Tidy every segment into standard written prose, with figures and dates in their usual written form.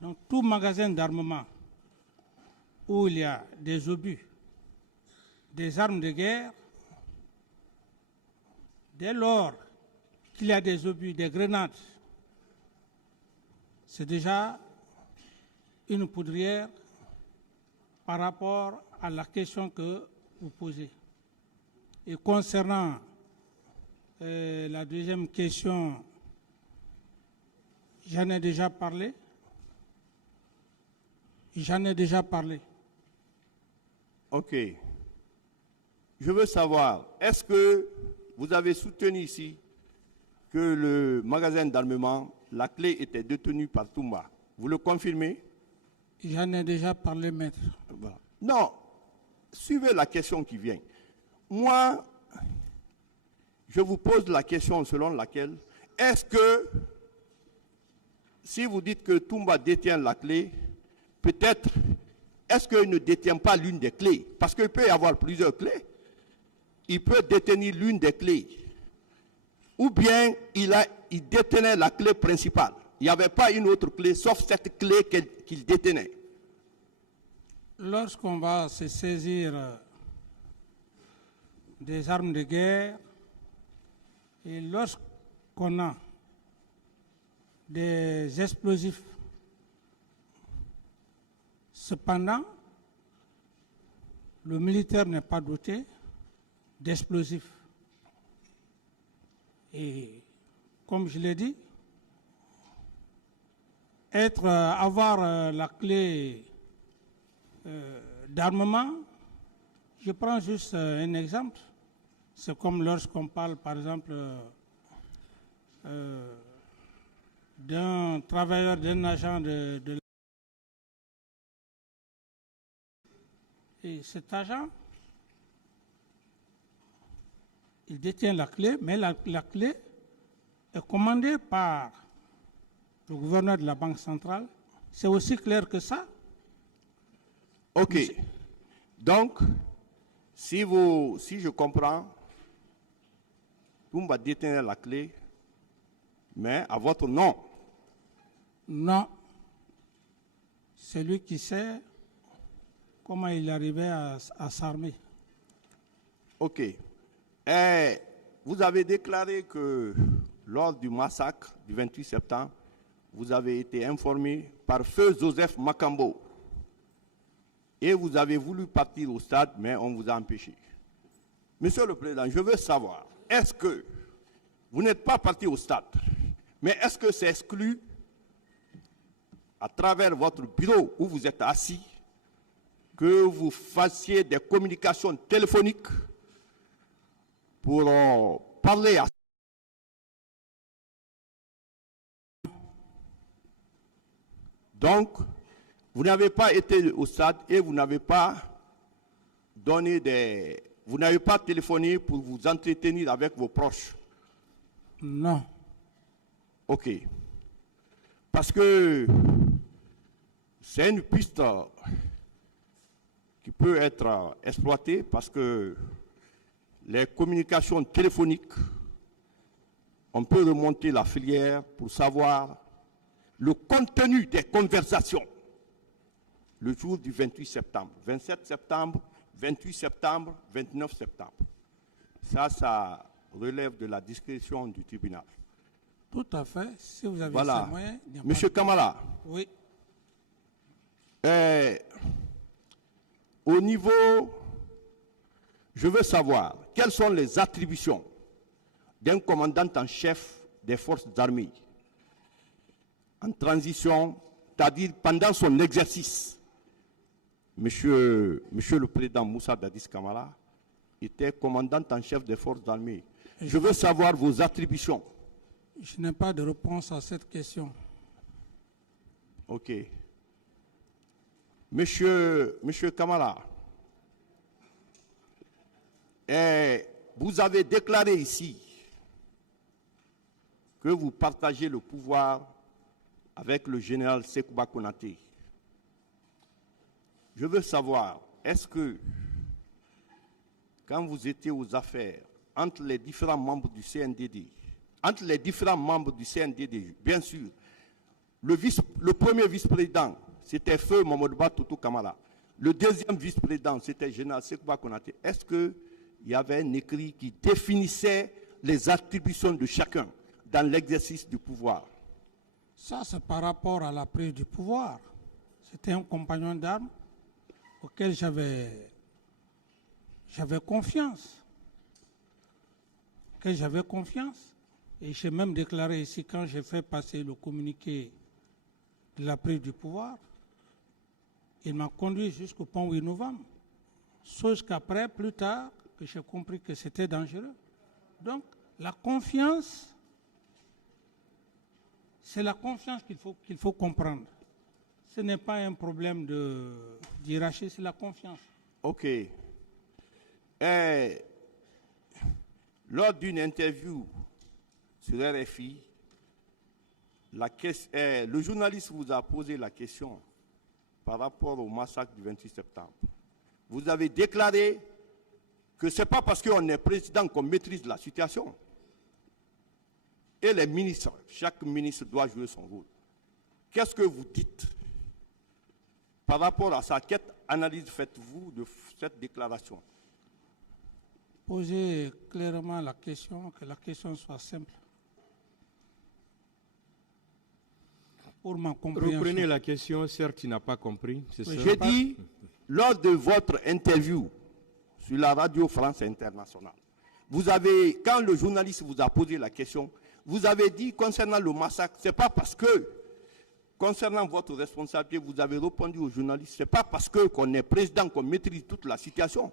Donc tout magasin d'armement où il y a des obus, des armes de guerre, dès lors qu'il y a des obus, des grenades, c'est déjà une poudrière par rapport à la question que vous posez. Et concernant la deuxième question, j'en ai déjà parlé. Ok. Je veux savoir, est-ce que vous avez soutenu ici que le magasin d'armement, la clé était détenue par Toumba? Vous le confirmez? J'en ai déjà parlé, maître. Voilà. Non, suivez la question qui vient. Moi, je vous pose la question selon laquelle, est-ce que, si vous dites que Toumba détient la clé, peut-être, est-ce qu'il ne détient pas l'une des clés? Parce qu'il peut y avoir plusieurs clés. Il peut détenir l'une des clés. Ou bien il détenait la clé principale. Il n'y avait pas une autre clé, sauf cette clé qu'il détenait. Lorsqu'on va se saisir des armes de guerre et lorsqu'on a des explosifs, cependant, le militaire n'est pas doté d'explosifs. Et comme je l'ai dit, avoir la clé d'armement, je prends juste un exemple. C'est comme lorsqu'on parle, par exemple, d'un travailleur, d'un agent de la... Et cet agent, il détient la clé, mais la clé est commandée par le gouverneur de la Banque centrale. C'est aussi clair que ça. Ok. Donc, si je comprends, Toumba détenir la clé, mais à votre nom. Non. C'est lui qui sait comment il arrivait à s'armer. Ok. Et vous avez déclaré que lors du massacre du 28 septembre, vous avez été informé par feu Joseph Makambo. Et vous avez voulu partir au stade, mais on vous a empêché. Monsieur le Président, je veux savoir, est-ce que vous n'êtes pas parti au stade, mais est-ce que c'est exclu à travers votre bureau où vous êtes assis que vous fassiez des communications téléphoniques pour parler à... Donc, vous n'avez pas été au stade et vous n'avez pas vous n'avez pas téléphoné pour vous entretenir avec vos proches? Non. Ok. Parce que c'est une piste qui peut être exploitée parce que les communications téléphoniques, on peut remonter la filière pour savoir le contenu des conversations le jour du 28 septembre, 27 septembre, 28 septembre, 29 septembre. Ça relève de la discrétion du tribunal. Tout à fait. Si vous avez voilà. ces moyens... Monsieur Kamala. Oui. Au niveau... Je veux savoir quelles sont les attributions d'un commandant en chef des forces armées en transition, c'est-à-dire pendant son exercice. Monsieur le Président Moussa Dadis Kamara était commandant en chef des forces armées. Je veux savoir vos attributions. Je n'ai pas de réponse à cette question. Ok. Monsieur Kamara, vous avez déclaré ici que vous partagez le pouvoir avec le général Sekouba Konaté. Je veux savoir, est-ce que, quand vous étiez aux affaires, entre les différents membres du CNDD, bien sûr, Le premier vice-président, c'était Feu Mamadouba Toutou Kamara. Le deuxième vice-président, c'était Général Sekouba Konaté. Est-ce qu'il y avait un écrit qui définissait les attributions de chacun dans l'exercice du pouvoir? Ça, c'est par rapport à la prise du pouvoir. C'était un compagnon d'armes auquel j'avais confiance. Et j'ai même déclaré ici, quand j'ai fait passer le communiqué de la prise du pouvoir, il m'a conduit jusqu'au pont 8 novembre. Chose qu'après, plus tard, que j'ai compris que c'était dangereux. Donc, la confiance, c'est la confiance qu'il faut comprendre. Ce n'est pas un problème d'hiérarchie, c'est la confiance. OK. Lors d'une interview sur RFI, le journaliste vous a posé la question par rapport au massacre du 28 septembre. Vous avez déclaré que ce n'est pas parce qu'on est président qu'on maîtrise la situation. Et les ministres, chaque ministre doit jouer son rôle. Qu'est-ce que vous dites par rapport à ça? Quelle analyse faites-vous de cette déclaration? Posez clairement la question, que la question soit simple. Pour ma compréhension. Reprenez la question, certes, il n'a pas compris. J'ai dit, lors de votre interview sur la radio France Internationale, quand le journaliste vous a posé la question, vous avez dit concernant le massacre, c'est pas parce que, concernant votre responsabilité, vous avez répondu aux journalistes, c'est pas parce qu'on est président qu'on maîtrise toute la situation.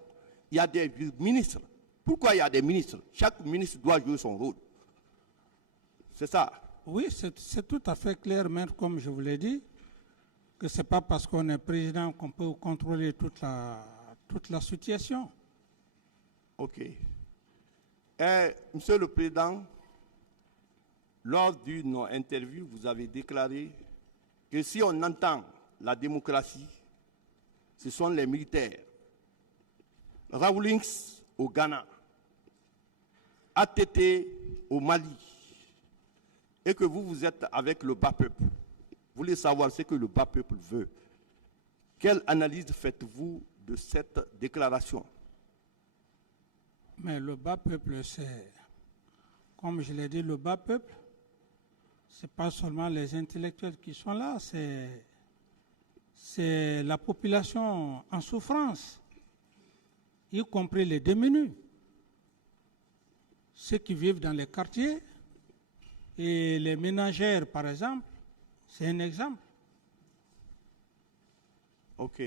Il y a des ministres. Pourquoi il y a des ministres? Chaque ministre doit jouer son rôle. C'est ça. Oui, c'est tout à fait clair, maître, comme je vous l'ai dit, que ce n'est pas parce qu'on est président qu'on peut contrôler toute la situation. OK. Monsieur le Président, lors d'une interview, vous avez déclaré que si on entend la démocratie, ce sont les militaires. Rawlings au Ghana, ATT au Mali, et que vous êtes avec le bas peuple. Vous voulez savoir ce que le bas peuple veut. Quelle analyse faites-vous de cette déclaration? Mais le bas peuple, c'est, comme je l'ai dit, le bas peuple, ce n'est pas seulement les intellectuels qui sont là, c'est la population en souffrance, y compris les démunis, ceux qui vivent dans les quartiers, et les ménagères, par exemple, c'est un exemple. OK.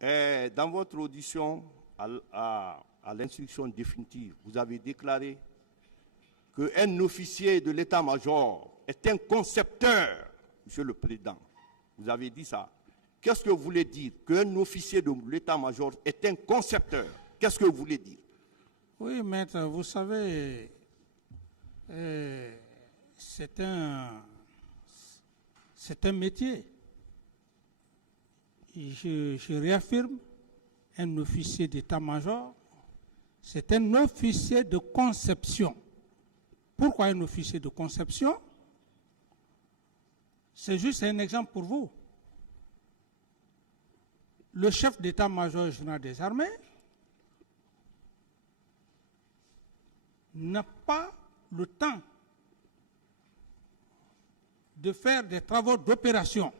Dans votre audition à l'instruction définitive, vous avez déclaré qu'un officier de l'état-major est un concepteur, Monsieur le Président. Vous avez dit ça. Qu'est-ce que vous voulez dire? Qu'un officier de l'état-major est un concepteur. Qu'est-ce que vous voulez dire? Oui, maître, vous savez, c'est un métier. Je réaffirme, un officier d'état-major, c'est un officier de conception. Pourquoi un officier de conception? C'est juste un exemple pour vous. Le chef d'état-major général des armées n'a pas le temps de faire des travaux d'opération.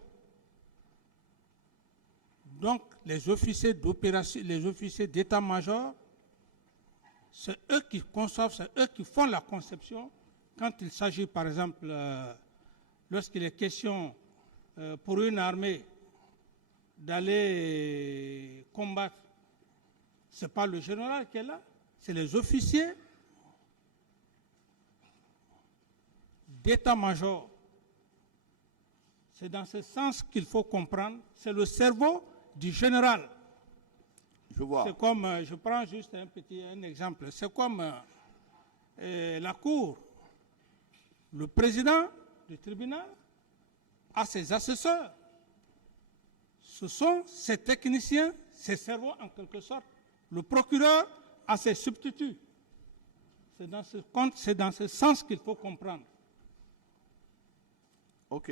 Donc, les officiers d'opération, les officiers d'état-major, c'est eux qui conçoivent, c'est eux qui font la conception. Quand il s'agit, par exemple, lorsqu'il est question pour une armée d'aller combattre, ce n'est pas le général qui est là, c'est les officiers d'état-major. C'est dans ce sens qu'il faut comprendre. C'est le cerveau du général. Je vois. C'est comme, je prends juste un exemple, c'est comme la cour. Le président du tribunal a ses assesseurs. Ce sont ses techniciens, ses cerveaux en quelque sorte. Le procureur a ses substituts. C'est dans ce sens qu'il faut comprendre. Ok.